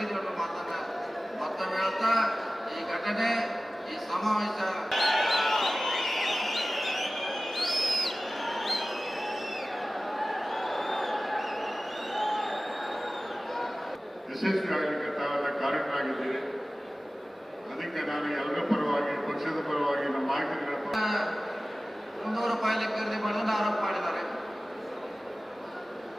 ತಪ್ಪಿದೆ ಅನ್ನೋ ಮಾತನ್ನ ಮತ್ತೊಮ್ಮೆ ಹೇಳ್ತಾ ಈ ಘಟನೆ ಈ ಸಮಾವೇಶ ಯಶಸ್ವಿ ಆಗಲಿಕ್ಕೆ ತಾವೆಲ್ಲ ಕಾರಣರಾಗಿದ್ದೀರಿ. ಅದಕ್ಕೆ ನಾನು ಎಲ್ಲರ ಪರವಾಗಿ ಪಕ್ಷದ ಪರವಾಗಿ ನಮ್ಮ ನಾಯಕರುಗಳ ₹100 ಖರೀದಿ ಮಾಡೋದನ್ನ ಆರೋಪ ಮಾಡಿದ್ದಾರೆ.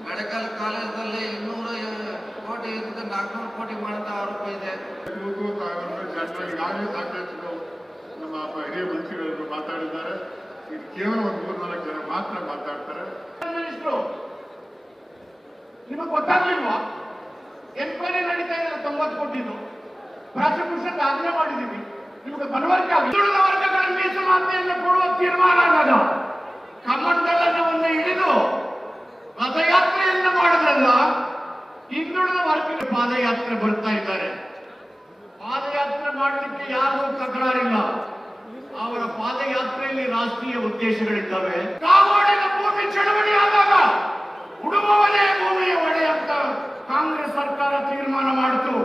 ಮೆಡಿಕಲ್ ಕಾಲೇಜಲ್ಲಿ 200 ಕೋಟಿ ಇದ್ದ 400 ಕೋಟಿ ಮಾಡಿದ ಆರೋಪ ಇದೆ. ಈಗಾಗಲೇ ಸಾಕಷ್ಟು ನಮ್ಮ ಹಿರಿಯ ಮಂತ್ರಿಗಳು ಮಾತಾಡಿದ್ದಾರೆ. ಇದು ಕೇವಲ ಒಂದು 3-4 ಜನ ಮಾತ್ರ ಮಾತಾಡ್ತಾರೆ. ನಿಮಗೆ ಗೊತ್ತಾಗ್ಲಿಲ್ವಾ? ಎನ್ಕ್ವೈರಿ ನಡೀತಾ ಇದೆ. 90 ಕೋಟಿದು ಪ್ರಾಸಿಕ್ಯೂಷನ್ ಆಜ್ಞೆ ಮಾಡಿದ್ದೀವಿ. ನಿಮಗೆ ಮನವರಿಕೆ ಹಿಂದುಳಿದ ವರ್ಗಗಳ ಮೀಸಲಾತಿಯನ್ನು ಕೊಡುವ ತೀರ್ಮಾನ ಆದಾಗ ಕಮಂಡಲವನ್ನು ಹಿಡಿದು ರಥಯಾತ್ರೆಯನ್ನು ಮಾಡೋದಲ್ಲ, ಹಿಂದುಳಿದ ವರ್ಗಗಳ ಪಾದಯಾತ್ರೆ ಬರ್ತಾ ಇದ್ದಾರೆ. ಪಾದಯಾತ್ರೆ ಮಾಡಲಿಕ್ಕೆ ಯಾರಿಗೂ ತಕರಾರಿಲ್ಲ. ಅವರ ಪಾದಯಾತ್ರೆಯಲ್ಲಿ ರಾಷ್ಟ್ರೀಯ ಉದ್ದೇಶಗಳಿದ್ದಾವೆ. ಕಾಗೋಡಿನ ಭೂಮಿ ಚಳವಳಿ ಆದಾಗ ಉಡುವವನೇ ಭೂಮಿಯ ಒಡೆ ಅಂತ ಕಾಂಗ್ರೆಸ್ ಸರ್ಕಾರ ತೀರ್ಮಾನ ಮಾಡಿತು.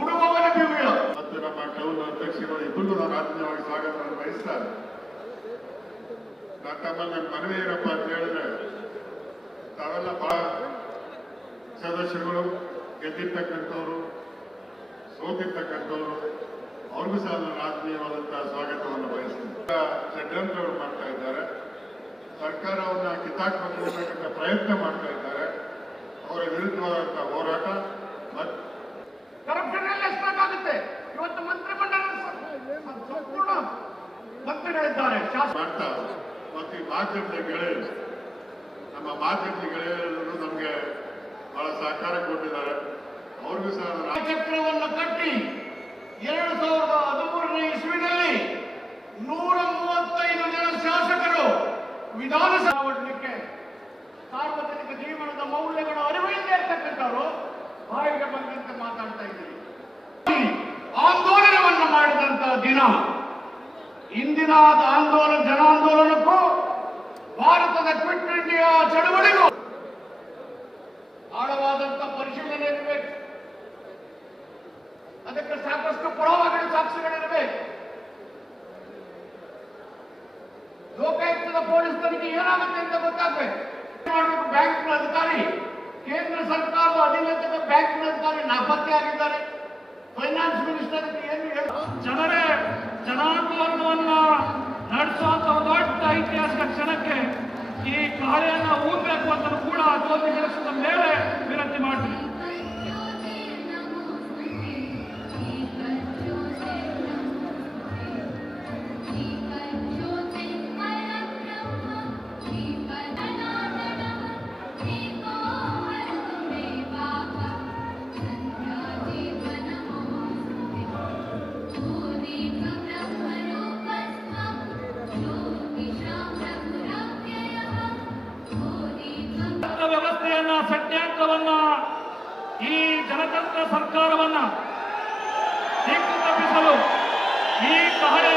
ಉಡುವವನ ಭೂಮಿಯ ಮತ್ತು ನಮ್ಮ ಟೌನ್ ಅಧ್ಯಕ್ಷರು ಇಬ್ಬರು ನಾನು ಆತ್ಮೀಯವಾಗಿ ಸ್ವಾಗತವನ್ನು ಬಯಸ್ತಾರೆ. ನಾನು ತಮ್ಮಲ್ಲಿ ಮನವಿ ಏನಪ್ಪ ಅಂತ ಹೇಳಿದ್ರೆ, ತಾವೆಲ್ಲ ಬಹಳ ಸದಸ್ಯರುಗಳು ಗೆದ್ದಿರ್ತಕ್ಕಂಥವ್ರು, ಸೋತಿರ್ತಕ್ಕಂಥವ್ರು, ಅವ್ರಿಗೂ ಸಹ ನಾನು ಆತ್ಮೀಯವಾದಂತಹ ಸ್ವಾಗತವನ್ನು ಬಯಸ್ತೀನಿ. ಷಡ್ಯಂತ್ರಗಳು ಮಾಡ್ತಾ ಇದ್ದಾರೆ, ಸರ್ಕಾರವನ್ನ ಕಿತ್ತಾಕ್ಬೇಕು ಅನ್ನತಕ್ಕಂಥ ಪ್ರಯತ್ನ ಮಾಡ್ತಾ ಇದ್ದಾರೆ. ಅವರ ವಿರುದ್ಧವಾದಂತಹ ಹೋರಾಟ ಮತ್ತು ಕರಪ್ಷನ್ ಎಷ್ಟಾಗುತ್ತೆ. ಇವತ್ತು ಮಂತ್ರಿಮಂಡಲ ಸಂಪೂರ್ಣ ಮಂತ್ರಿಗಳಿದ್ದಾರೆ ಮಾಡ್ತಾ ಮತ್ತು ಈ ಮಾಧ್ಯಮದ ಗೆಳೆಯರು, ನಮ್ಮ ಮಾಧ್ಯಮದ ಗೆಳೆಯರು ನಮಗೆ ಬಹಳ ಸಹಕಾರ ಕೊಟ್ಟಿದ್ದಾರೆ. ಅವ್ರಿಗೂ ಸಹ ಚಕ್ರವನ್ನು ಕಟ್ಟಿ 2013ನೇ ಇಸ್ವಿನಲ್ಲಿ 135 ಜನ ಶಾಸಕರು ವಿಧಾನಸಭೆ ಒಡ್ಲಿಕ್ಕೆ ಸಾರ್ವಜನಿಕ ಜೀವನದ ಮೌಲ್ಯಗಳ ಅರಿವಿಲ್ಲದೆ ಇರ್ತಕ್ಕಂಥವರು ಬಾಯಿಗೆ ಬಂದಂತೆ ಮಾತಾಡ್ತಾ ಇದ್ದೀರಿ. ಆಂದೋಲನವನ್ನು ಮಾಡಿದಂತಹ ದಿನ ಇಂದಿನ ಜನಾಂದೋಲನಕ್ಕೂ ಭಾರತದ ಕ್ವಿಟ್ ಇಂಡಿಯಾ ಚಳವಳಿಗೂ ಆಳವಾದಂತಹ ಪರಿಶೀಲನೆ ಇರಬೇಕು. ಅದಕ್ಕೆ ಸಾಕಷ್ಟು ಪುರಾವೆಗಳು, ಸಾಕ್ಷಿಗಳಿರಬೇಕು. ಲೋಕಾಯುಕ್ತದ ಪೊಲೀಸ್ ತನಿಖೆ ಏನಾಗುತ್ತೆ ಅಂತ ಗೊತ್ತಾಗಬೇಕು. ಬ್ಯಾಂಕ್ನ ಅಧಿಕಾರಿ, ಕೇಂದ್ರ ಸರ್ಕಾರದ ಅಧೀನದ ಬ್ಯಾಂಕ್ನ ಅಧಿಕಾರಿ ನಾಪತ್ತೆ ಆಗಿದ್ದಾರೆ. ಫೈನಾನ್ಸ್ ಮಿನಿಸ್ಟರ್ ಜನರೇ ಜನಾಂದೋಲನವನ್ನ ನಡೆಸುವಂತ ಒಂದು ದೊಡ್ಡ ಐತಿಹಾಸಿಕ ಕ್ಷಣಕ್ಕೆ ಈ ಕಾಳೆಯನ್ನ ಊದಬೇಕು ಅಂತ ಕೂಡ ಜ್ಯೋತಿ ಬೆಳೆಸಿದ ಮೇಲೆ ವಿನಂತಿ ಮಾಡ್ತೀನಿ. ವ್ಯವಸ್ಥೆಯನ್ನ, ಷಡ್ಯಂತ್ರವನ್ನ, ಈ ಜನತಂತ್ರ ಸರ್ಕಾರವನ್ನ ತಪ್ಪಿಸಲು ಈ ಕಹಳೆ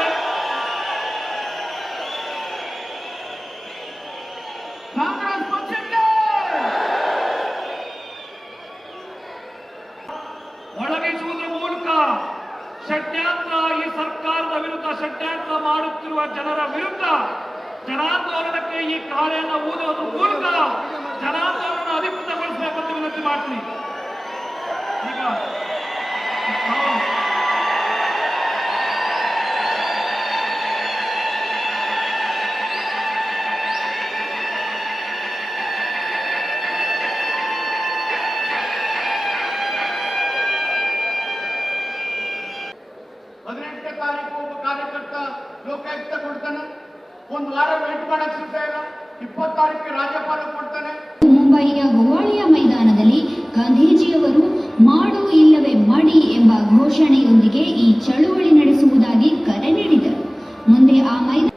ಕಾಂಗ್ರೆಸ್ ಪಕ್ಷಕ್ಕೆ ಒಳಗಿಸುವುದರ ಮೂಲಕ ಷಡ್ಯಂತ್ರ, ಈ ಸರ್ಕಾರದ ವಿರುದ್ಧ ಷಡ್ಯಂತ್ರ ಮಾಡುತ್ತಿರುವ ಜನರ ವಿರುದ್ಧ ಜನಾಂದೋಲನಕ್ಕೆ ಈ ಕಾಳೆಯನ್ನು ಊದುವುದರ ಮೂಲಕ ಜನಾಂದೋಲನ ಅಧಿಕೃತಗೊಳಿಸಬೇಕೆಂದು ವಿನಂತಿ ಮಾಡ್ತೀನಿ. ಈಗ ತಾರೀಕು ಒಬ್ಬ ಕಾರ್ಯಕರ್ತ ಲೋಕಾಯುಕ್ತ ಕೊಡ್ತಾನೆ, ಒಂದು ವಾರ ವೇಟ್ ಮಾಡಕ್ ಸಿಗ್ತಾ ಇಲ್ಲ. 20 ತಾರೀಕಿಗೆ ರಾಜ್ಯಪಾಲ ಕೊಡ್ತಾನೆ. ಮುಂಬಯಿಯ ಗೋವಾಳಿಯ ಮೈದಾನದಲ್ಲಿ ಗಾಂಧೀಜಿಯವರು ಮಾಡು ಇಲ್ಲವೇ ಮಡಿ ಎಂಬ ಘೋಷಣೆಯೊಂದಿಗೆ ಈ ಚಳುವಳಿ ನಡೆಸುವುದಾಗಿ ಕರೆ ನೀಡಿದರು. ಮುಂದೆ ಆ ಮೈದಾನ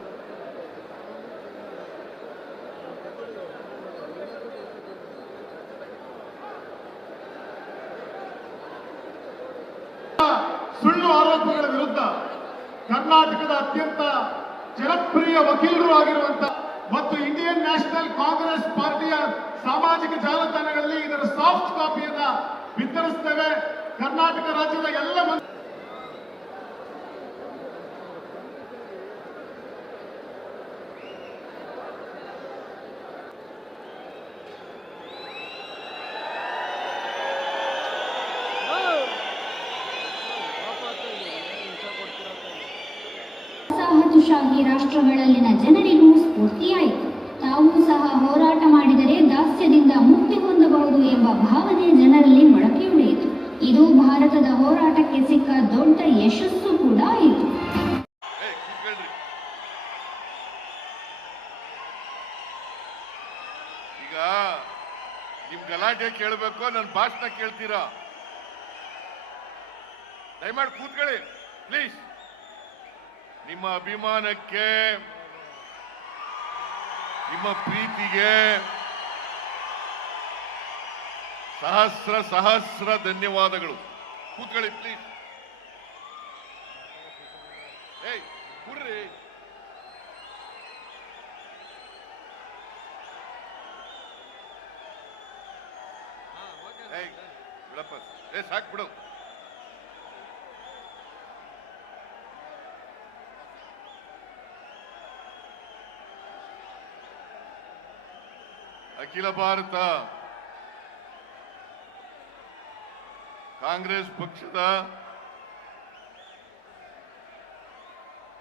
ಸುಳ್ಳು ಆರೋಪಗಳ ವಿರುದ್ಧ ಕರ್ನಾಟಕದ ಅತ್ಯಂತ ಜನಪ್ರಿಯ ವಕೀಲರು ಆಗಿರುವಂತಹ ಮತ್ತು ಇಂಡಿಯನ್ ನ್ಯಾಷನಲ್ ಕಾಂಗ್ರೆಸ್ ಪಾರ್ಟಿಯ ಸಾಮಾಜಿಕ ಜಾಲತಾಣಗಳಲ್ಲಿ ಇದರ ಸಾಫ್ಟ್ ಕಾಪಿಯನ್ನ ವಿತರಿಸುತ್ತೇವೆ. ಕರ್ನಾಟಕ ರಾಜ್ಯದ ಎಲ್ಲ ವಸಾಹತುಶಾಹಿ ರಾಷ್ಟ್ರಗಳಲ್ಲಿನ ಜನರಿಗೂ ಸ್ಫೂರ್ತಿಯಾಯಿತು. ತಾವೂ ಸಹ ಹೋರಾಟ ಮಾಡಿದರೆ ದಾಸ್ಯದಿಂದ ಮುಕ್ತಿ ಹೊಂದಬಹುದು ಎಂಬ ಭಾವನೆ ಜನರಲ್ಲಿ ಮೊಳಕೆಯೊಡೆಯಿತು. ಇದು ಭಾರತದ ಹೋರಾಟಕ್ಕೆ ಸಿಕ್ಕ ದೊಡ್ಡ ಯಶಸ್ಸು ಕೂಡ ಆಯಿತು. ಈಗ ನಿಮ್ ಗಲಾಟೆ ಕೇಳಬೇಕು, ನನ್ನ ಭಾಷಣ ಕೇಳ್ತೀರಾ? ದಯಮಾಡಿ ಕೂತ್ಕೊಳ್ಳಿ ಪ್ಲೀಸ್. ನಿಮ್ಮ ಅಭಿಮಾನಕ್ಕೆ, ನಿಮ್ಮ ಪ್ರೀತಿಗೆ ಸಹಸ್ರ ಸಹಸ್ರ ಧನ್ಯವಾದಗಳು. ಕೂತ್ಕೊಳ್ಳಿ ಪ್ಲೀಸ್. ಏಯ್ ಕೂಡ್ರಿ. ಏಯ್ ಬಿಡಪ್ಪ, ಸಾಕು ಬಿಡು. ಅಖಿಲ ಭಾರತ ಕಾಂಗ್ರೆಸ್ ಪಕ್ಷದ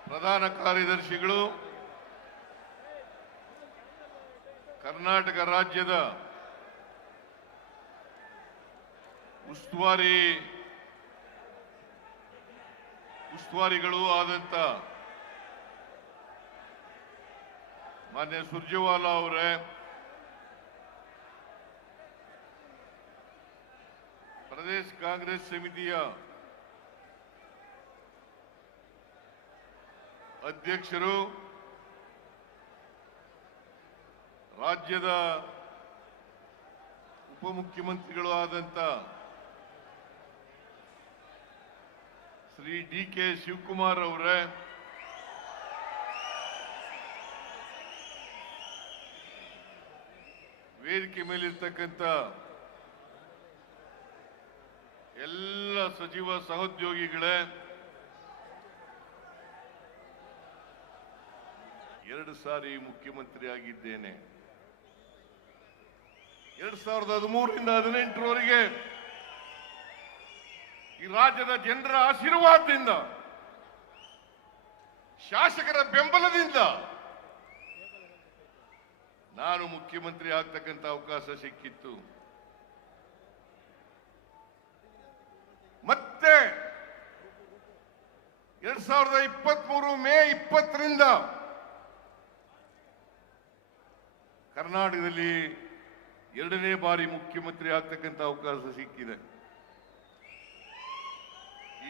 ಪ್ರಧಾನ ಕಾರ್ಯದರ್ಶಿಗಳು, ಕರ್ನಾಟಕ ರಾಜ್ಯದ ಉಸ್ತುವಾರಿಗಳು ಆದಂತ ಮಾನ್ಯ ಸುರ್ಜೇವಾಲಾ ಅವರೇ, ಪ್ರದೇಶ ಕಾಂಗ್ರೆಸ್ ಸಮಿತಿಯ ಅಧ್ಯಕ್ಷರು, ರಾಜ್ಯದ ಉಪಮುಖ್ಯಮಂತ್ರಿಗಳು ಆದಂತ ಶ್ರೀ ಡಿ.ಕೆ. ಶಿವಕುಮಾರ್ ಅವರೇ, ವೇದಿಕೆ ಮೇಲಿರ್ತಕ್ಕಂಥ ಎಲ್ಲ ಸಚಿವ ಸಹೋದ್ಯೋಗಿಗಳೇ, 2 ಸಾರಿ ಮುಖ್ಯಮಂತ್ರಿ ಆಗಿದ್ದೇನೆ. 2013ರಿಂದ 2018ರವರೆಗೆ ಈ ರಾಜ್ಯದ ಜನರ ಆಶೀರ್ವಾದದಿಂದ, ಶಾಸಕರ ಬೆಂಬಲದಿಂದ ನಾನು ಮುಖ್ಯಮಂತ್ರಿ ಆಗ್ತಕ್ಕಂಥ ಅವಕಾಶ ಸಿಕ್ಕಿತ್ತು. ಮತ್ತೆ 2023 ಮೇ 20ರಿಂದ ಕರ್ನಾಟಕದಲ್ಲಿ 2ನೇ ಬಾರಿ ಮುಖ್ಯಮಂತ್ರಿ ಆಗ್ತಕ್ಕಂಥ ಅವಕಾಶ ಸಿಕ್ಕಿದೆ.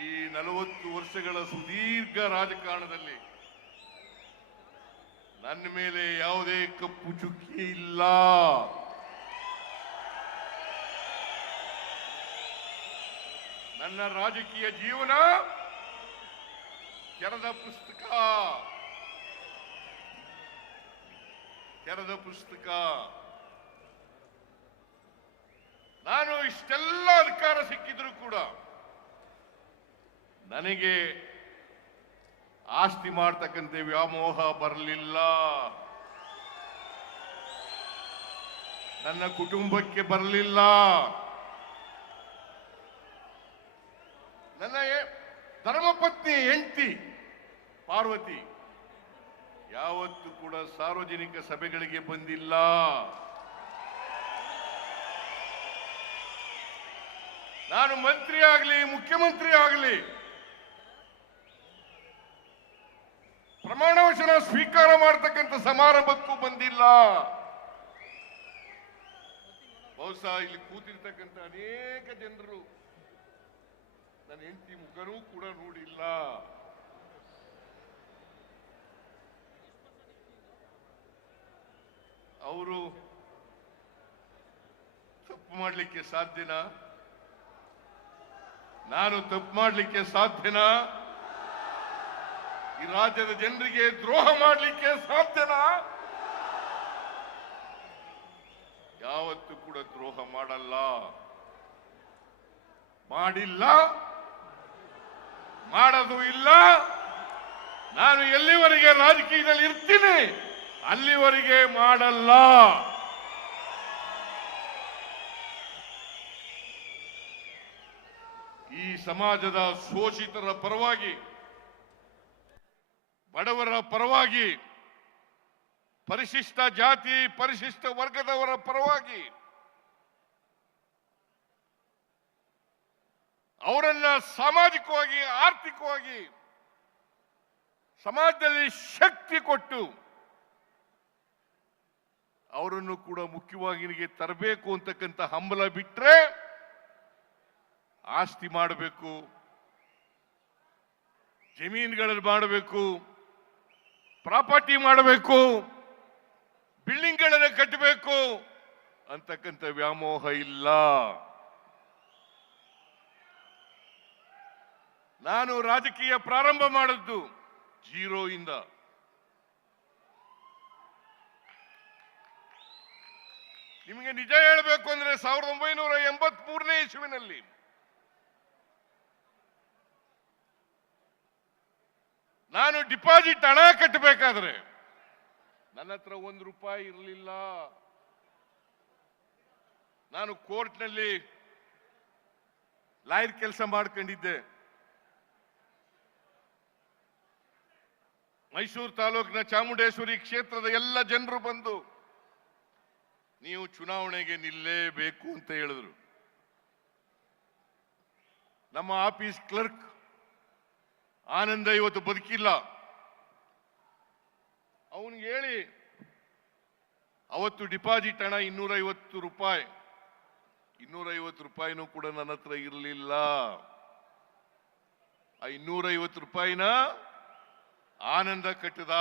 ಈ 40 ವರ್ಷಗಳ ಸುದೀರ್ಘ ರಾಜಕಾರಣದಲ್ಲಿ ನನ್ನ ಮೇಲೆ ಯಾವುದೇ ಕಪ್ಪು ಚುಕ್ಕಿ ಇಲ್ಲ. ನನ್ನ ರಾಜಕೀಯ ಜೀವನ ತೆರೆದ ಪುಸ್ತಕ. ನಾನು ಇಷ್ಟೆಲ್ಲ ಅಧಿಕಾರ ಸಿಕ್ಕಿದ್ರು ಕೂಡ ನನಗೆ ಆಸ್ತಿ ಮಾಡ್ತಕ್ಕಂಥ ವ್ಯಾಮೋಹ ಬರಲಿಲ್ಲ. ನನ್ನ ಕುಟುಂಬಕ್ಕೆ ಬರಲಿಲ್ಲ. ನನ್ನ ಧರ್ಮಪತ್ನಿ ಹೆಂಡತಿ ಪಾರ್ವತಿ ಯಾವತ್ತೂ ಕೂಡ ಸಾರ್ವಜನಿಕ ಸಭೆಗಳಿಗೆ ಬಂದಿಲ್ಲ. ನಾನು ಮಂತ್ರಿ ಆಗಲಿ ಮುಖ್ಯಮಂತ್ರಿ ಆಗಲಿ ಪ್ರಮಾಣ ವಚನ ಸ್ವೀಕಾರ ಮಾಡತಕ್ಕಂಥ ಸಮಾರಂಭಕ್ಕೂ ಬಂದಿಲ್ಲ. ಬಹುಶಃ ಇಲ್ಲಿ ಕೂತಿರ್ತಕ್ಕಂಥ ಅನೇಕ ಜನರು ನನ್ನ ಹೆಂಡತಿ ಮುಖನೂ ಕೂಡ ನೋಡಿಲ್ಲ. ಅವರು ತಪ್ಪು ಮಾಡಲಿಕ್ಕೆ ಸಾಧ್ಯನಾ? ನಾನು ತಪ್ಪು ಮಾಡಲಿಕ್ಕೆ ಸಾಧ್ಯನಾ? ಈ ರಾಜ್ಯದ ಜನರಿಗೆ ದ್ರೋಹ ಮಾಡಲಿಕ್ಕೆ ಸಾಧ್ಯನಾ? ಯಾವತ್ತೂ ಕೂಡ ದ್ರೋಹ ಮಾಡಲ್ಲ. ಮಾಡಿಲ್ಲ, ಮಾಡೋದು ಇಲ್ಲ. ನಾನು ಎಲ್ಲಿವರೆಗೆ ರಾಜಕೀಯದಲ್ಲಿ ಇರ್ತೀನಿ ಅಲ್ಲಿವರೆಗೆ ಮಾಡಲ್ಲ. ಈ ಸಮಾಜದ ಶೋಷಿತರ ಪರವಾಗಿ, ಬಡವರ ಪರವಾಗಿ, ಪರಿಶಿಷ್ಟ ಜಾತಿ ಪರಿಶಿಷ್ಟ ವರ್ಗದವರ ಪರವಾಗಿ ಅವರನ್ನ ಸಾಮಾಜಿಕವಾಗಿ ಆರ್ಥಿಕವಾಗಿ ಸಮಾಜದಲ್ಲಿ ಶಕ್ತಿ ಕೊಟ್ಟು ಅವರನ್ನು ಕೂಡ ಮುಖ್ಯವಾಹಿನಿಗೆ ತರಬೇಕು ಅಂತಕ್ಕಂಥ ಹಂಬಲ ಬಿಟ್ರೆ ಆಸ್ತಿ ಮಾಡಬೇಕು, ಜಮೀನುಗಳಲ್ಲಿ ಮಾಡಬೇಕು, ಪ್ರಾಪರ್ಟಿ ಮಾಡಬೇಕು, ಬಿಲ್ಡಿಂಗ್ಗಳನ್ನು ಕಟ್ಟಬೇಕು ಅಂತಕ್ಕಂಥ ವ್ಯಾಮೋಹ ಇಲ್ಲ. ನಾನು ರಾಜಕೀಯ ಪ್ರಾರಂಭ ಮಾಡಿದ್ದು 0 ಇಂದ. ನಿಮಗೆ ನಿಜ ಹೇಳಬೇಕು ಅಂದ್ರೆ 1983ನೇ ಇಸ್ವಿನಲ್ಲಿ ನಾನು ಡಿಪಾಸಿಟ್ ಹಣ ಕಟ್ಟಬೇಕಾದ್ರೆ ನನ್ನ ಹತ್ರ ₹1 ಇರಲಿಲ್ಲ. ನಾನು ಕೋರ್ಟ್ನಲ್ಲಿ ಲಾಯರ್ ಕೆಲಸ ಮಾಡ್ಕೊಂಡಿದ್ದೆ. ಮೈಸೂರು ತಾಲೂಕಿನ ಚಾಮುಂಡೇಶ್ವರಿ ಕ್ಷೇತ್ರದ ಎಲ್ಲ ಜನರು ಬಂದು ನೀವು ಚುನಾವಣೆಗೆ ನಿಲ್ಲೇಬೇಕು ಅಂತ ಹೇಳಿದ್ರು. ನಮ್ಮ ಆಫೀಸ್ ಕ್ಲರ್ಕ್ ಆನಂದ ಇವತ್ತು ಬದುಕಿಲ್ಲ. ಅವನಿಗೆ ಹೇಳಿ ಅವತ್ತು ಡಿಪಾಸಿಟ್ ಹಣ ₹250. ₹250 ಕೂಡ ನನ್ನ ಹತ್ರ ಇರಲಿಲ್ಲ. ಆ ₹250 ಆನಂದ ಕಟ್ಟದ.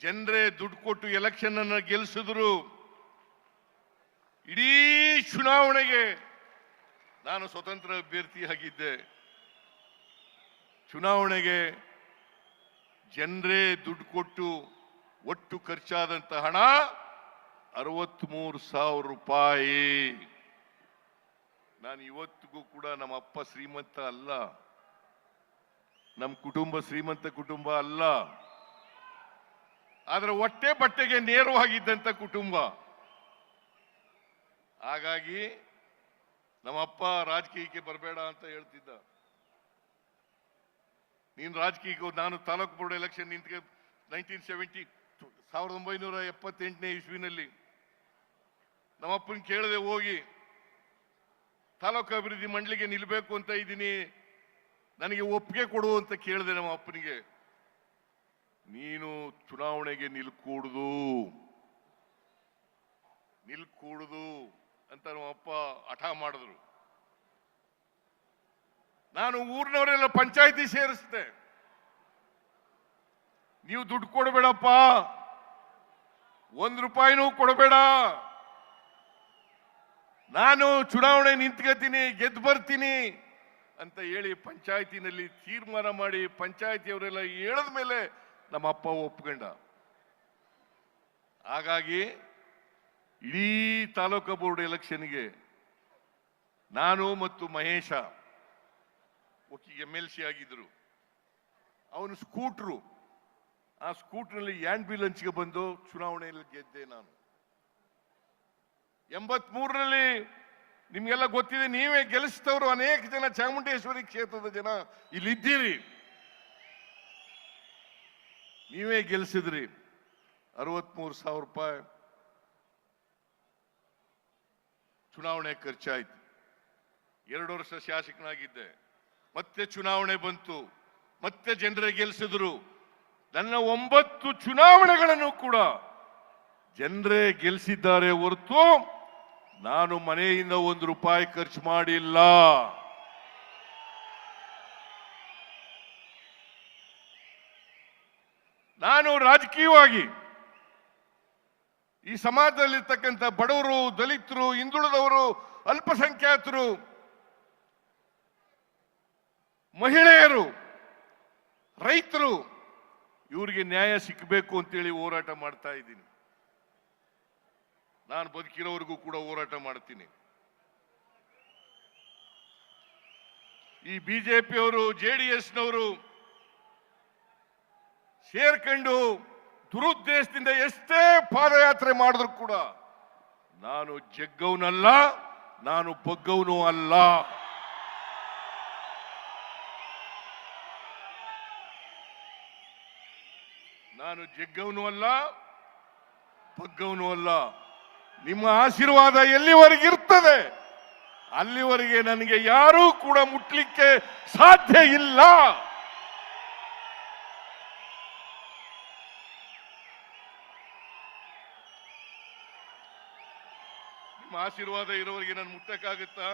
ಜನರೇ ದುಡ್ಡು ಕೊಟ್ಟು ಎಲೆಕ್ಷನ್ ಅನ್ನ ಗೆಲ್ಲಿಸಿದ್ರು. ಇಡೀ ಚುನಾವಣೆಗೆ ನಾನು ಸ್ವತಂತ್ರ ಅಭ್ಯರ್ಥಿಯಾಗಿದ್ದೆ. ಚುನಾವಣೆಗೆ ಜನರೇ ದುಡ್ಡು ಕೊಟ್ಟು ಒಟ್ಟು ಖರ್ಚಾದಂತ ಹಣ ₹63,000. ನಾನು ಇವತ್ತಿಗೂ ಕೂಡ ನಮ್ಮ ಅಪ್ಪ ಶ್ರೀಮಂತ ಅಲ್ಲ, ನಮ್ಮ ಕುಟುಂಬ ಶ್ರೀಮಂತ ಕುಟುಂಬ ಅಲ್ಲ, ಆದ್ರೆ ಹೊಟ್ಟೆ ಬಟ್ಟೆಗೆ ನೇರವಾಗಿದ್ದಂತ ಕುಟುಂಬ. ಹಾಗಾಗಿ ನಮ್ಮಪ್ಪ ರಾಜಕೀಯಕ್ಕೆ ಬರಬೇಡ ಅಂತ ಹೇಳ್ತಿದ್ದ. ನೀನು ರಾಜಕೀಯಕ್ಕೆ, ನಾನು ತಾಲೂಕು ಬೋರ್ಡ್ ಎಲೆಕ್ಷನ್ ನಿಂತ್ಗೆ 1978ನೇ ಇಸ್ವಿನಲ್ಲಿ ನಮ್ಮಪ್ಪನ ಕೇಳದೆ ಹೋಗಿ ತಾಲೂಕು ಅಭಿವೃದ್ಧಿ ಮಂಡಳಿಗೆ ನಿಲ್ಬೇಕು ಅಂತ ಇದ್ದೀನಿ, ನನಗೆ ಒಪ್ಪಿಗೆ ಕೊಡು ಅಂತ ಕೇಳಿದೆ ನಮ್ಮ ಅಪ್ಪನಿಗೆ. ನೀನು ಚುನಾವಣೆಗೆ ನಿಲ್ಕೂಡುದು ಅಂತ ನಮ್ಮ ಅಪ್ಪ ಹಠ ಮಾಡಿದ್ರು. ನಾನು ಊರಿನವರೆಲ್ಲ ಪಂಚಾಯಿತಿ ಸೇರಿಸಿದೆ. ನೀವು ದುಡ್ಡು ಕೊಡಬೇಡಪ್ಪ, ₹1 ಕೊಡಬೇಡ, ನಾನು ಚುನಾವಣೆ ನಿಂತ್ಕೋತೀನಿ, ಗೆದ್ದು ಬರ್ತೀನಿ ಅಂತ ಹೇಳಿ ಪಂಚಾಯತಿನಲ್ಲಿ ತೀರ್ಮಾನ ಮಾಡಿ ಪಂಚಾಯತಿಯವರೆಲ್ಲ ಹೇಳಿದ ಮೇಲೆ ನಮ್ಮ ಅಪ್ಪ ಒಪ್ಕೊಂಡ. ಹಾಗಾಗಿ ಇಡೀ ತಾಲೂಕು ಬೋರ್ಡ್ ಎಲೆಕ್ಷನ್ಗೆ ನಾನು ಮತ್ತು ಮಹೇಶ MLC ಆಗಿದ್ರು. ಅವನು ಸ್ಕೂಟ್ರು, ಆ ಸ್ಕೂಟ್ರಲ್ಲಿ ಆಂಬ್ಯುಲೆನ್ಸ್ ಹಂಚಿಗೆ ಬಂದು ಚುನಾವಣೆಯಲ್ಲಿ ಗೆದ್ದೆ ನಾನು. 83ರಲ್ಲಿ ನಿಮ್ಗೆಲ್ಲ ಗೊತ್ತಿದೆ, ನೀವೇ ಗೆಲ್ಲಿಸಿದವರು ಅನೇಕ ಜನ ಚಾಮುಂಡೇಶ್ವರಿ ಕ್ಷೇತ್ರದ ಜನ ಇಲ್ಲಿದ್ದೀರಿ. ನೀವೇ ಗೆಲ್ಲಿಸಿದ್ರಿ. ₹63,000 ಚುನಾವಣೆ ಖರ್ಚಾಯ್ತು. 2 ವರ್ಷ ಶಾಸಕನಾಗಿದ್ದೆ. ಮತ್ತೆ ಚುನಾವಣೆ ಬಂತು, ಮತ್ತೆ ಜನರೇ ಗೆಲ್ಲಿಸಿದ್ರು. ನನ್ನ 9 ಚುನಾವಣೆಗಳನ್ನು ಕೂಡ ಜನರೇ ಗೆಲ್ಲಿಸಿದ್ದಾರೆ ಹೊರತು ನಾನು ಮನೆಯಿಂದ ₹1 ಖರ್ಚು ಮಾಡಿಲ್ಲ. ನಾನು ರಾಜಕೀಯವಾಗಿ ಈ ಸಮಾಜದಲ್ಲಿರ್ತಕ್ಕಂಥ ಬಡವರು, ದಲಿತರು, ಹಿಂದುಳಿದವರು, ಅಲ್ಪಸಂಖ್ಯಾತರು, ಮಹಿಳೆಯರು, ರೈತರು, ಇವರಿಗೆ ನ್ಯಾಯ ಸಿಕ್ಕಬೇಕು ಅಂತೇಳಿ ಹೋರಾಟ ಮಾಡ್ತಾ ಇದ್ದೀನಿ. ನಾನು ಬದುಕಿರೋವರೆಗೂ ಕೂಡ ಹೋರಾಟ ಮಾಡ್ತೀನಿ. ಈ ಬಿಜೆಪಿಯವರು ಜೆಡಿಎಸ್ನವರು ಸೇರ್ಕೊಂಡು ದುರುದ್ದೇಶದಿಂದ ಎಷ್ಟೇ ಪಾದಯಾತ್ರೆ ಮಾಡಿದ್ರು ಕೂಡ ನಾನು ಜಗ್ಗವನಲ್ಲ, ನಾನು ಬಗ್ಗವನು ಅಲ್ಲ. ನಾನು ಜಗ್ಗವನು ಅಲ್ಲ, ಬಗ್ಗವನು ಅಲ್ಲ. ನಿಮ್ಮ ಆಶೀರ್ವಾದ ಎಲ್ಲಿವರೆಗಿರ್ತದೆ ಅಲ್ಲಿವರೆಗೆ ನನಗೆ ಯಾರೂ ಕೂಡ ಮುಟ್ಲಿಕ್ಕೆ ಸಾಧ್ಯ ಇಲ್ಲ. ನಿಮ್ಮ ಆಶೀರ್ವಾದ ಇರೋವರೆಗೆ ನಾನು ಮುಟ್ಟಕ್ಕಾಗುತ್ತಾ?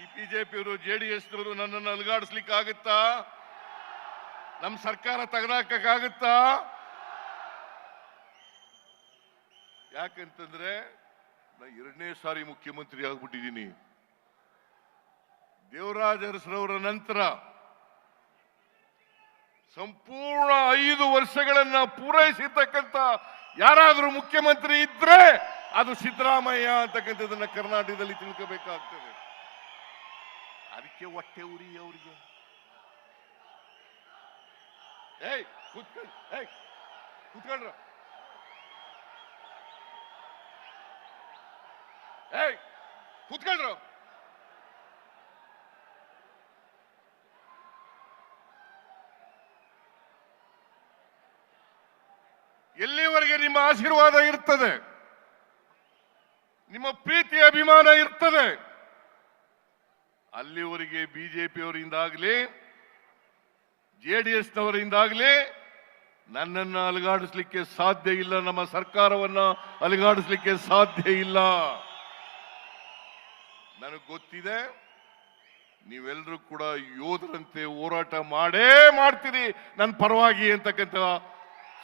ಈ ಬಿಜೆಪಿಯವರು ಜೆಡಿಎಸ್ನವರು ನನ್ನನ್ನು ಅಲುಗಾಡಿಸ್ಲಿಕ್ಕಾಗುತ್ತಾ? ನಮ್ಮ ಸರ್ಕಾರ ತೆಗೆದಾಕಕ್ಕಾಗುತ್ತಾ? ಯಾಕಂತಂದ್ರೆ ನಾ 2ನೇ ಸಾರಿ ಮುಖ್ಯಮಂತ್ರಿ ಆಗ್ಬಿಟ್ಟಿದ್ದೀನಿ. ದೇವರಾಜ ಅರಸರವರ ನಂತರ ಸಂಪೂರ್ಣ 5 ವರ್ಷಗಳನ್ನ ಪೂರೈಸಿರ್ತಕ್ಕಂಥ ಯಾರಾದರೂ ಮುಖ್ಯಮಂತ್ರಿ ಇದ್ರೆ ಅದು ಸಿದ್ದರಾಮಯ್ಯ ಅಂತಕ್ಕಂಥದ್ದನ್ನ ಕರ್ನಾಟಕದಲ್ಲಿ ತಿಳ್ಕೋಬೇಕಾಗ್ತದೆ. ಅದಕ್ಕೆ ಹೊಟ್ಟೆ ಉರಿ ಅವರಿಗೆ. ಕೂತ್ಕೊಂಡ್ರ ಕೂತ್ಕೊಂಡ್ರು. ಎಲ್ಲಿವರೆಗೆ ನಿಮ್ಮ ಆಶೀರ್ವಾದ ಇರ್ತದೆ, ನಿಮ್ಮ ಪ್ರೀತಿ ಅಭಿಮಾನ ಇರ್ತದೆ, ಅಲ್ಲಿವರೆಗೆ ಬಿಜೆಪಿಯವರಿಂದಾಗಲಿ ಜೆಡಿಎಸ್ನವರಿಂದಾಗಲಿ ನನ್ನನ್ನು ಅಲುಗಾಡಿಸ್ಲಿಕ್ಕೆ ಸಾಧ್ಯ ಇಲ್ಲ, ನಮ್ಮ ಸರ್ಕಾರವನ್ನ ಅಲುಗಾಡಿಸ್ಲಿಕ್ಕೆ ಸಾಧ್ಯ ಇಲ್ಲ. ನನಗೆ ಗೊತ್ತಿದೆ, ನೀವೆಲ್ಲರೂ ಕೂಡ ಯೋಧರಂತೆ ಹೋರಾಟ ಮಾಡೇ ಮಾಡ್ತೀರಿ ನನ್ನ ಪರವಾಗಿ ಅಂತಕ್ಕಂಥ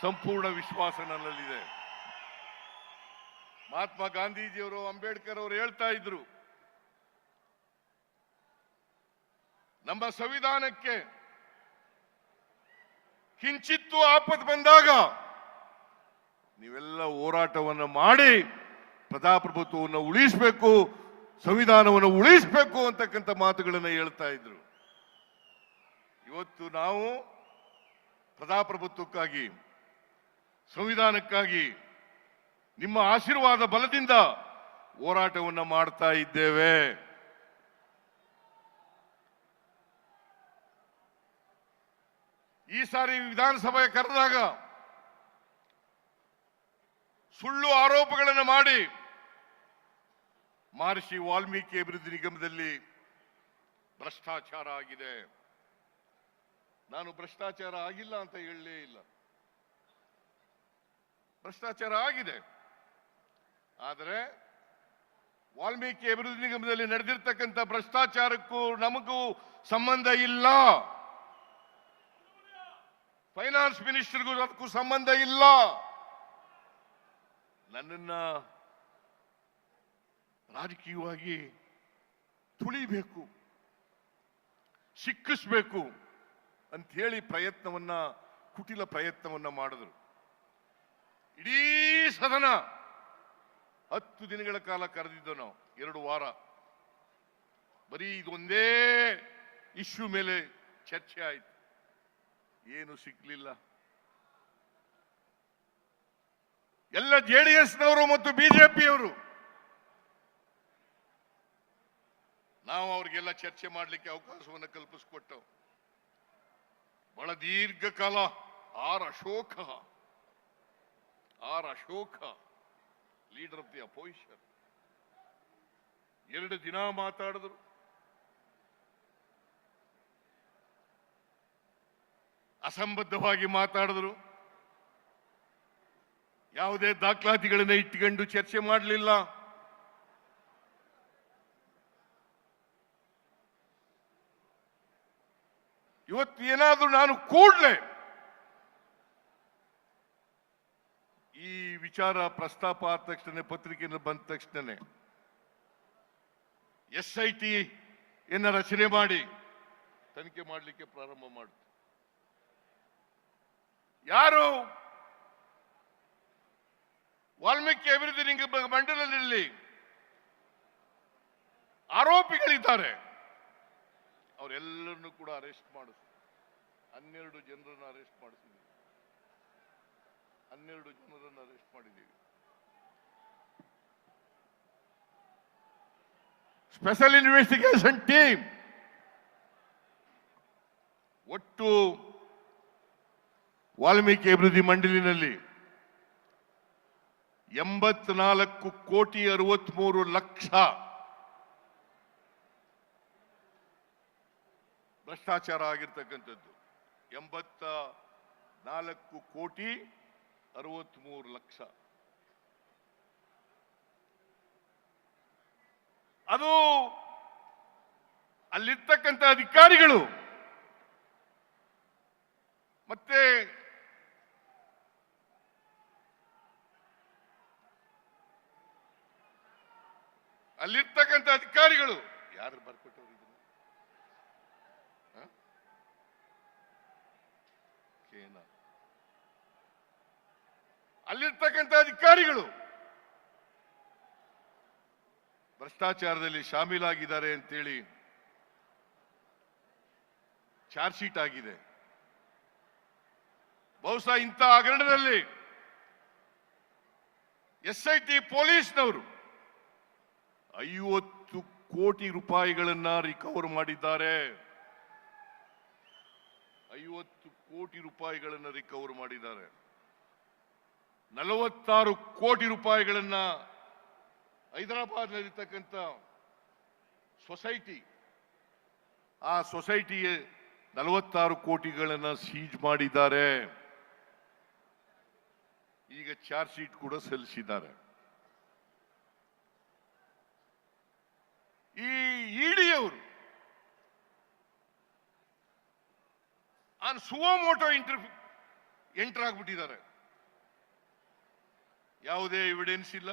ಸಂಪೂರ್ಣ ವಿಶ್ವಾಸ ನನ್ನಲ್ಲಿದೆ. ಮಹಾತ್ಮ ಗಾಂಧೀಜಿಯವರು, ಅಂಬೇಡ್ಕರ್ ಅವರು ಹೇಳ್ತಾ ಇದ್ರು, ನಮ್ಮ ಸಂವಿಧಾನಕ್ಕೆ ಕಿಂಚಿತ್ತು ಆಪತ್ತು ಬಂದಾಗ ನೀವೆಲ್ಲ ಹೋರಾಟವನ್ನು ಮಾಡಿ ಪ್ರಜಾಪ್ರಭುತ್ವವನ್ನು ಉಳಿಸಬೇಕು, ಸಂವಿಧಾನವನ್ನು ಉಳಿಸಬೇಕು ಅಂತಕ್ಕಂಥ ಮಾತುಗಳನ್ನು ಹೇಳ್ತಾ ಇದ್ರು. ಇವತ್ತು ನಾವು ಪ್ರಜಾಪ್ರಭುತ್ವಕ್ಕಾಗಿ, ಸಂವಿಧಾನಕ್ಕಾಗಿ ನಿಮ್ಮ ಆಶೀರ್ವಾದ ಬಲದಿಂದ ಹೋರಾಟವನ್ನು ಮಾಡ್ತಾ ಇದ್ದೇವೆ. ಈ ಸಾರಿ ವಿಧಾನಸಭೆ ಕರೆದಾಗ ಸುಳ್ಳು ಆರೋಪಗಳನ್ನು ಮಾಡಿ ಮಹರ್ಷಿ ವಾಲ್ಮೀಕಿ ಅಭಿವೃದ್ಧಿ ನಿಗಮದಲ್ಲಿ ಭ್ರಷ್ಟಾಚಾರ ಆಗಿದೆ. ನಾನು ಭ್ರಷ್ಟಾಚಾರ ಆಗಿಲ್ಲ ಅಂತ ಹೇಳಲೇ ಇಲ್ಲ. ಭ್ರಷ್ಟಾಚಾರ ಆಗಿದೆ. ಆದರೆ ವಾಲ್ಮೀಕಿ ಅಭಿವೃದ್ಧಿ ನಿಗಮದಲ್ಲಿ ನಡೆದಿರ್ತಕ್ಕಂಥ ಭ್ರಷ್ಟಾಚಾರಕ್ಕೂ ನಮಗೂ ಸಂಬಂಧ ಇಲ್ಲ. ಫೈನಾನ್ಸ್ ಮಿನಿಸ್ಟರ್ಗೂ ಅದಕ್ಕೂ ಸಂಬಂಧ ಇಲ್ಲ. ನನ್ನನ್ನ ರಾಜಕೀಯವಾಗಿ ತುಳಿಬೇಕು, ಸಿಕ್ಕಿಸ್ಬೇಕು ಅಂತ ಹೇಳಿ ಕುಟಿಲ ಪ್ರಯತ್ನವನ್ನ ಮಾಡಿದ್ರು. ಇಡೀ ಸದನ 10 ದಿನಗಳ ಕಾಲ ಕರೆದಿದ್ದು ನಾವು, 2 ವಾರ ಬರೀ ಇದೊಂದೇ ಇಶ್ಯೂ ಮೇಲೆ ಚರ್ಚೆ ಆಯ್ತು. ಏನು ಸಿಗ್ಲಿಲ್ಲ. ಎಲ್ಲ ಜೆಡಿಎಸ್ನವರು ಮತ್ತು ಬಿಜೆಪಿಯವರು ನಾವು ಅವ್ರಿಗೆಲ್ಲ ಚರ್ಚೆ ಮಾಡಲಿಕ್ಕೆ ಅವಕಾಶವನ್ನು ಕಲ್ಪಿಸಿಕೊಟ್ಟು ಬಹಳ ದೀರ್ಘಕಾಲ R Ashoka leader of the opposition 2 ದಿನ ಮಾತಾಡಿದ್ರು. ಅಸಂಬದ್ಧವಾಗಿ ಮಾತಾಡಿದ್ರು. ಯಾವುದೇ ದಾಖಲಾತಿಗಳನ್ನ ಇಟ್ಟುಕೊಂಡು ಚರ್ಚೆ ಮಾಡಲಿಲ್ಲ. ಇವತ್ತು ಏನಾದ್ರೂ ನಾನು ಕೂಡಲೇ ಈ ವಿಚಾರ ಪ್ರಸ್ತಾಪ ಆದ ತಕ್ಷಣ, ಪತ್ರಿಕೆಯಲ್ಲಿ ಬಂದ ತಕ್ಷಣ SIT ರಚನೆ ಮಾಡಿ ತನಿಖೆ ಮಾಡಲಿಕ್ಕೆ ಪ್ರಾರಂಭ ಮಾಡಿತು. ಯಾರು ವಾಲ್ಮೀಕಿ ಅಭಿವೃದ್ಧಿ ನಿಗಮ ಮಂಡಲದಲ್ಲಿ ಆರೋಪಿಗಳಿದ್ದಾರೆ, ಅವರೆಲ್ಲರನ್ನು ಕೂಡ ಅರೆಸ್ಟ್ ಮಾಡಿದ್ರು. 12 ಜನರನ್ನು ಅರೆಸ್ಟ್ ಮಾಡಿಸಿದ್ದೀವಿ. 12 ಜನರನ್ನು ಅರೆಸ್ಟ್ ಮಾಡಿದ್ದೀವಿ. ಸ್ಪೆಷಲ್ ಇನ್ವೆಸ್ಟಿಗೇಷನ್ ಟೀಮ್ ಒಟ್ಟು ವಾಲ್ಮೀಕಿ ಅಭಿವೃದ್ಧಿ ಮಂಡಳಿನಲ್ಲಿ 84,63,00,000 ಭ್ರಷ್ಟಾಚಾರ ಆಗಿರ್ತಕ್ಕಂಥದ್ದು. 84,63,00,000. ಅದು ಅಲ್ಲಿರ್ತಕ್ಕಂಥ ಅಧಿಕಾರಿಗಳು ಮತ್ತೆ ಅಲ್ಲಿರ್ತಕ್ಕಂಥ ಅಧಿಕಾರಿಗಳು ಯಾರು ಬರ್ಕೊಟ್ಟವರು ಇದನ್ನು? ಅಲ್ಲಿರ್ತಕ್ಕಂಥ ಅಧಿಕಾರಿಗಳು ಭ್ರಷ್ಟಾಚಾರದಲ್ಲಿ ಶಾಮೀಲಾಗಿದ್ದಾರೆ ಅಂತೇಳಿ ಚಾರ್ಜ್ ಶೀಟ್ ಆಗಿದೆ. ಬಹುಶಃ ಇಂಥ ಹಗರಣದಲ್ಲಿ SIT ಪೊಲೀಸ್ನವರು 50 ಕೋಟಿ ರೂಪಾಯಿಗಳನ್ನ ರಿಕವರ್ ಮಾಡಿದ್ದಾರೆ. 50 ಕೋಟಿ ರೂಪಾಯಿಗಳನ್ನ ರಿಕವರ್ ಮಾಡಿದ್ದಾರೆ. 46 ಕೋಟಿ ರೂಪಾಯಿಗಳನ್ನ ಹೈದರಾಬಾದ್ನಲ್ಲಿರ್ತಕ್ಕಂಥ ಸೊಸೈಟಿ, ಆ ಸೊಸೈಟಿಗೆ 46 ಕೋಟಿಗಳನ್ನ ಸೀಜ್ ಮಾಡಿದ್ದಾರೆ. ಈಗ ಚಾರ್ಜ್ ಶೀಟ್ ಕೂಡ ಸಲ್ಲಿಸಿದ್ದಾರೆ. ಈ ಇಡಿಯವರು ಸುವೋಮೋಟೋ ಎಂಟರ್ ಆಗ್ಬಿಟ್ಟಿದ್ದಾರೆ. ಯಾವುದೇ ಎವಿಡೆನ್ಸ್ ಇಲ್ಲ,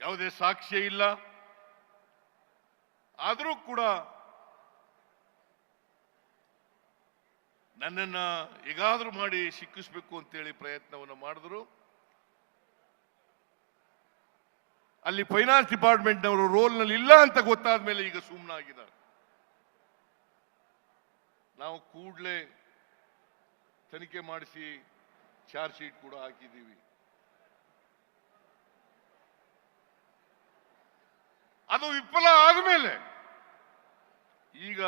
ಯಾವುದೇ ಸಾಕ್ಷ್ಯ ಇಲ್ಲ. ಆದರೂ ಕೂಡ ನನ್ನನ್ನ ಹೇಗಾದ್ರೂ ಮಾಡಿ ಸಿಕ್ಕಿಸ್ಬೇಕು ಅಂತೇಳಿ ಪ್ರಯತ್ನವನ್ನು ಮಾಡಿದ್ರು. ಅಲ್ಲಿ ಫೈನಾನ್ಸ್ ಡಿಪಾರ್ಟ್ಮೆಂಟ್ನವರು ರೋಲ್ನಲ್ಲಿ ಇಲ್ಲ ಅಂತ ಗೊತ್ತಾದ ಮೇಲೆ ಈಗ ಸುಮ್ಮನಾಗಿದ್ದಾರೆ. ನಾವು ಕೂಡಲೇ ತನಿಖೆ ಮಾಡಿಸಿ ಚಾರ್ಜ್ ಶೀಟ್ ಕೂಡ ಹಾಕಿದ್ದೀವಿ. ಅದು ವಿಫಲ ಆದಮೇಲೆ ಈಗ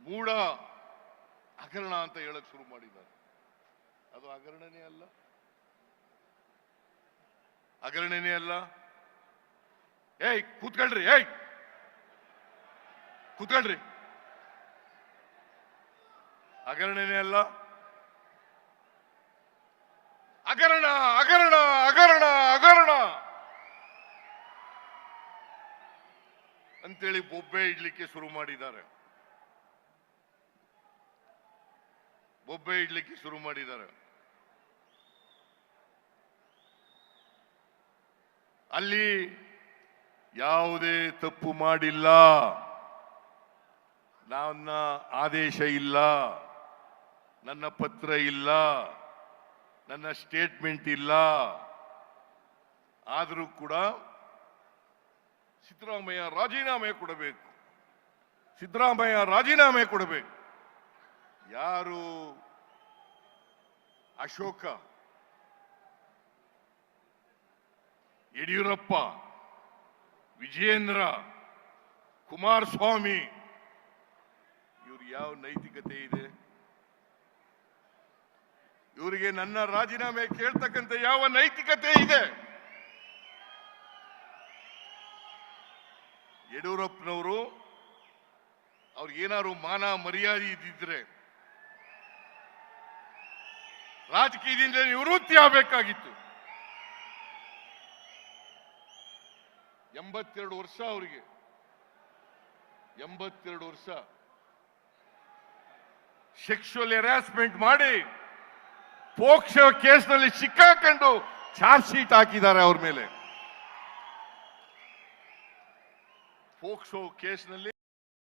ಮೂಢ ಹಗರಣ ಅಂತ ಹೇಳಕ್ ಶುರು ಮಾಡಿದ್ದಾರೆ. ಅದು ಹಗರಣನೇ ಅಲ್ಲ, ಹಗರಣನೇ ಅಲ್ಲ. ಕೂತ್ಕೊಳ್ರಿ, ಕೂತ್ಕೊಳ್ರಿ. ಹಗರಣನೇ ಅಲ್ಲ. ಹಗರಣ ಹಗರಣ ಹಗರಣ ಹಗರಣ ಅಂತೇಳಿ ಬೊಬ್ಬೆ ಇಡ್ಲಿಕ್ಕೆ ಶುರು ಮಾಡಿದ್ದಾರೆ. ಬೊಬ್ಬೆ ಇಡ್ಲಿಕ್ಕೆ ಶುರು ಮಾಡಿದ್ದಾರೆ. ಅಲ್ಲಿ ಯಾವುದೇ ತಪ್ಪು ಮಾಡಿಲ್ಲ, ನನ್ನ ಆದೇಶ ಇಲ್ಲ, ನನ್ನ ಪತ್ರ ಇಲ್ಲ, ನನ್ನ ಸ್ಟೇಟ್ಮೆಂಟ್ ಇಲ್ಲ. ಆದರೂ ಕೂಡ ಸಿದ್ದರಾಮಯ್ಯ ರಾಜೀನಾಮೆ ಕೊಡಬೇಕು, ಸಿದ್ದರಾಮಯ್ಯ ರಾಜೀನಾಮೆ ಕೊಡಬೇಕು. ಯಾರು ಅಶೋಕ, ಯಡಿಯೂರಪ್ಪ, ವಿಜಯೇಂದ್ರ, ಕುಮಾರಸ್ವಾಮಿ, ಇವ್ರಿಗೆ ಯಾವ ನೈತಿಕತೆ ಇದೆ? ಇವರಿಗೆ ನನ್ನ ರಾಜೀನಾಮೆ ಕೇಳ್ತಕ್ಕಂಥ ಯಾವ ನೈತಿಕತೆ ಇದೆ? ಯಡಿಯೂರಪ್ಪನವರು ಅವ್ರಿಗೇನಾದ್ರು ಮಾನ ಮರ್ಯಾದೆ ಇದ್ದಿದ್ರೆ ರಾಜಕೀಯದಿಂದ ನಿವೃತ್ತಿ ಆಗಬೇಕಾಗಿತ್ತು. 82 ವರ್ಷ ಅವರಿಗೆ, 82 ವರ್ಷ ಸೆಕ್ಷುವಲ್ ಹರಾಸ್ಮೆಂಟ್ ಮಾಡಿ ಪೋಕ್ಸೋ ಕೇಸ್ನಲ್ಲಿ ಸಿಕ್ಕಾಕೊಂಡು ಚಾರ್ಜ್ ಶೀಟ್ ಹಾಕಿದ್ದಾರೆ ಅವ್ರ ಮೇಲೆ. ಪೋಕ್ಸೋ ಕೇಸ್ನಲ್ಲಿ